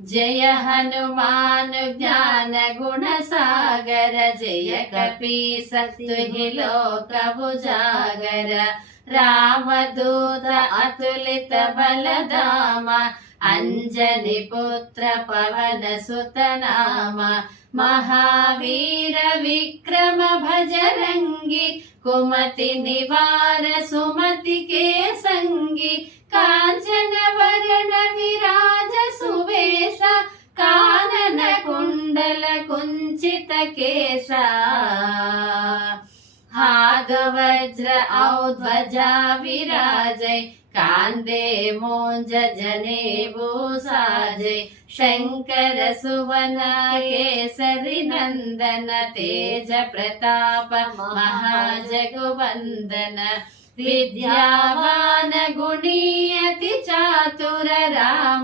जय हनुमान ज्ञान गुण सागर, जय कपीस तुहि लोक उजागर। रामदूत अतुलित बलधाम, अंजनी पुत्र पवन सुत नाम। महावीर विक्रम भजरंगी, कुमति निवार सुमति के संगी। कांचन वरण विराज सुवेश, कानन कुंडल कुंचित केश। हाथ वज्र औध्वजा विराजै, कांधे मूंज जनेऊ साजै। शंकर सुवन केसरी नंदन, तेज प्रताप महाजगवंदन। विद्यावान गुणी अति चातुर, राम